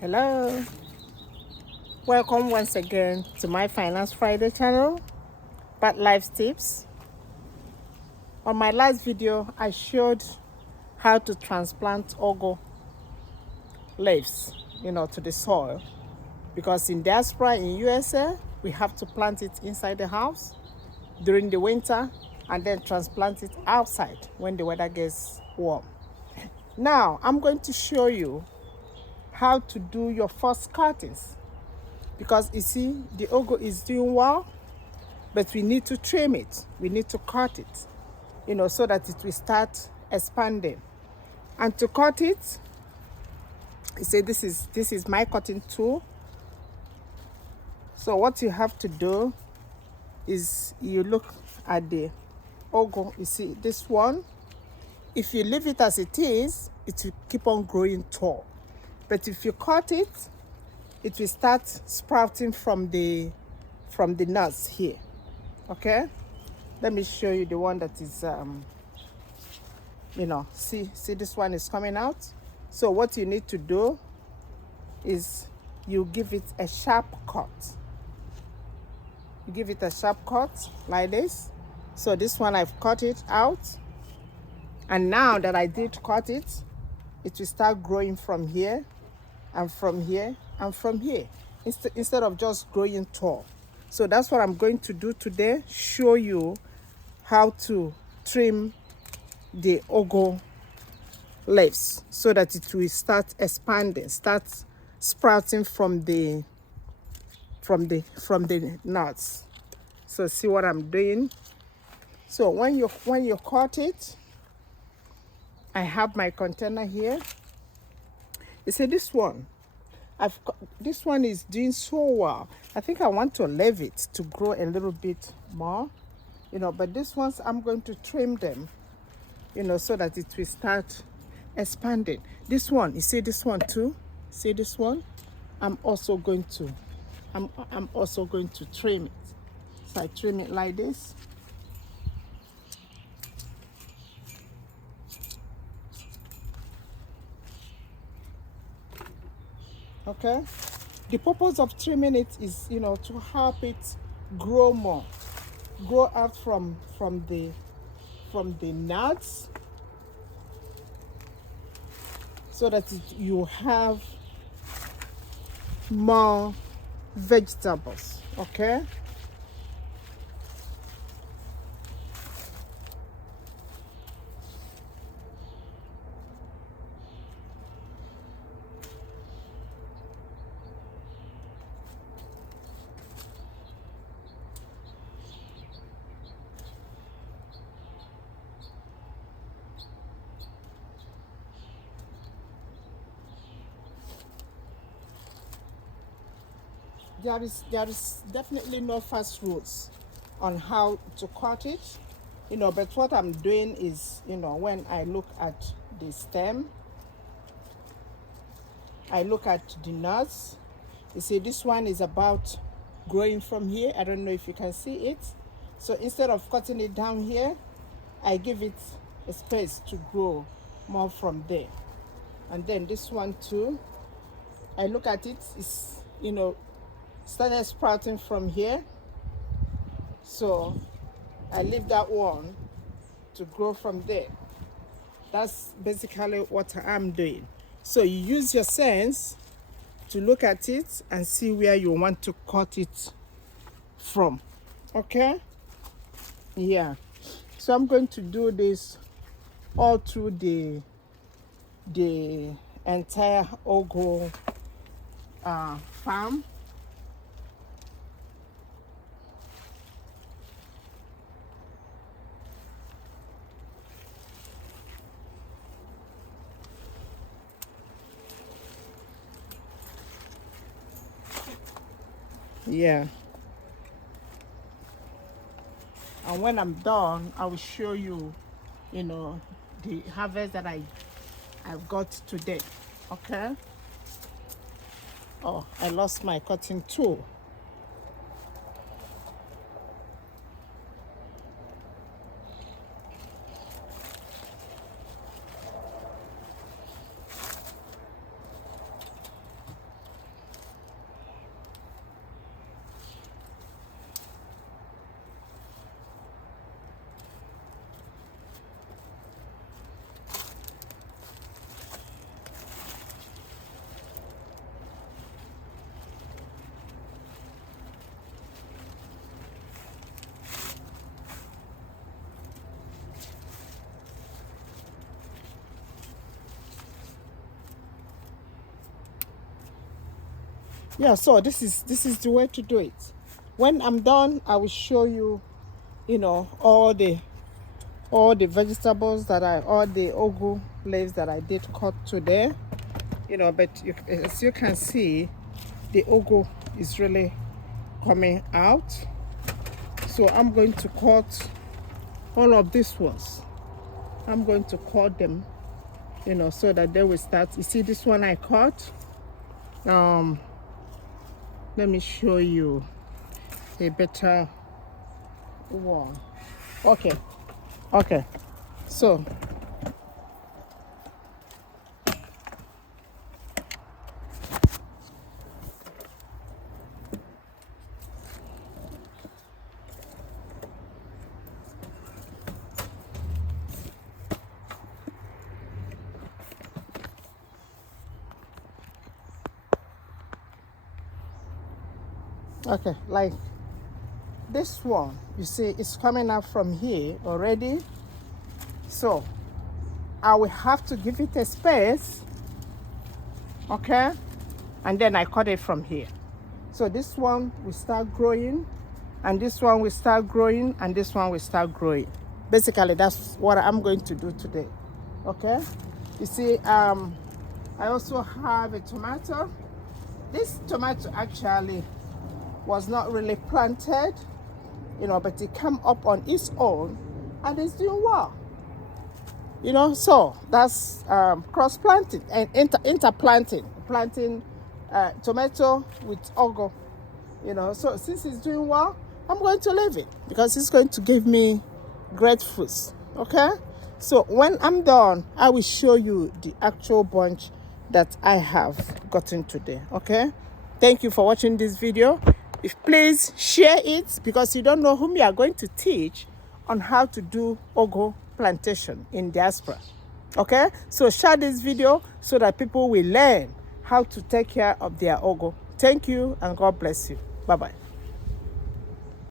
Hello, welcome once again to my Finance Friday channel, Bad Life Tips. On my last video, I showed how to transplant ugu leaves, to the soil, because in diaspora in USA, we have to plant it inside the house during the winter and then transplant it outside when the weather gets warm. Now, I'm going to show you how to do your first cuttings, because you see the ugu is doing well, but we need to trim it, we need to cut it, so that it will start expanding. And to cut it, you see this is my cutting tool. So what you have to do is you look at the ugu. You see this one, if you leave it as it is, it will keep on growing tall, but if you cut it, it will start sprouting from the nuts here. Okay, let me show you the one that is see this one is coming out. So what you need to do is you give it a sharp cut. You give it a sharp cut like this. So this one I've cut it out, and now that I did cut it, it will start growing from here and from here and from here, instead of just growing tall. So that's what I'm going to do today, show you how to trim the ugu leaves so that it will start expanding, start sprouting from the nuts. So see what I'm doing. So when you cut it, I have my container here. You see this one, this one is doing so well. I think I want to leave it to grow a little bit more, but these ones I'm going to trim them, so that it will start expanding. This one, you see this one too? See this one? I'm also going to trim it. So I trim it like this. Okay, the purpose of trimming it is to help it grow more, grow out from the nuts, so that you have more vegetables. Okay, there is definitely no fast rules on how to cut it, but what I'm doing is, when I look at the stem, I look at the nuts. You see this one is about growing from here. I don't know if you can see it. So instead of cutting it down here, I give it a space to grow more from there. And then this one too, I look at it, it's started sprouting from here, so I leave that one to grow from there. That's basically what I'm doing. So you use your sense to look at it and see where you want to cut it from. Okay, yeah, so I'm going to do this all through the entire ugu farm. Yeah, and when I'm done, I will show you the harvest that I've got today. Okay, oh, I lost my cutting tool. yeah, so this is the way to do it. When I'm done, I will show you, you know, all the vegetables that all the ugu leaves that I did cut today, you know. But as you can see, the ugu is really coming out. So I'm going to cut all of these ones. I'm going to cut them, you know, so that they will start. You see this one I cut? Let me show you a better one. Okay, so okay, like this one, you see it's coming up from here already. So I will have to give it a space, okay, and then I cut it from here. So this one will start growing, and this one will start growing, and this one will start growing. Basically, that's what I'm going to do today, okay? You see, I also have a tomato. This tomato actually was not really planted, you know, but it came up on its own and it's doing well, you know. So that's cross planting and interplanting, planting tomato with ugu, you know. So since it's doing well, I'm going to leave it because it's going to give me great fruits, okay? So when I'm done, I will show you the actual bunch that I have gotten today, okay? Thank you for watching this video. If please share it, because you don't know whom you are going to teach on how to do ugu plantation in diaspora, okay? So share this video so that people will learn how to take care of their ugu. Thank you and God bless you. Bye-bye.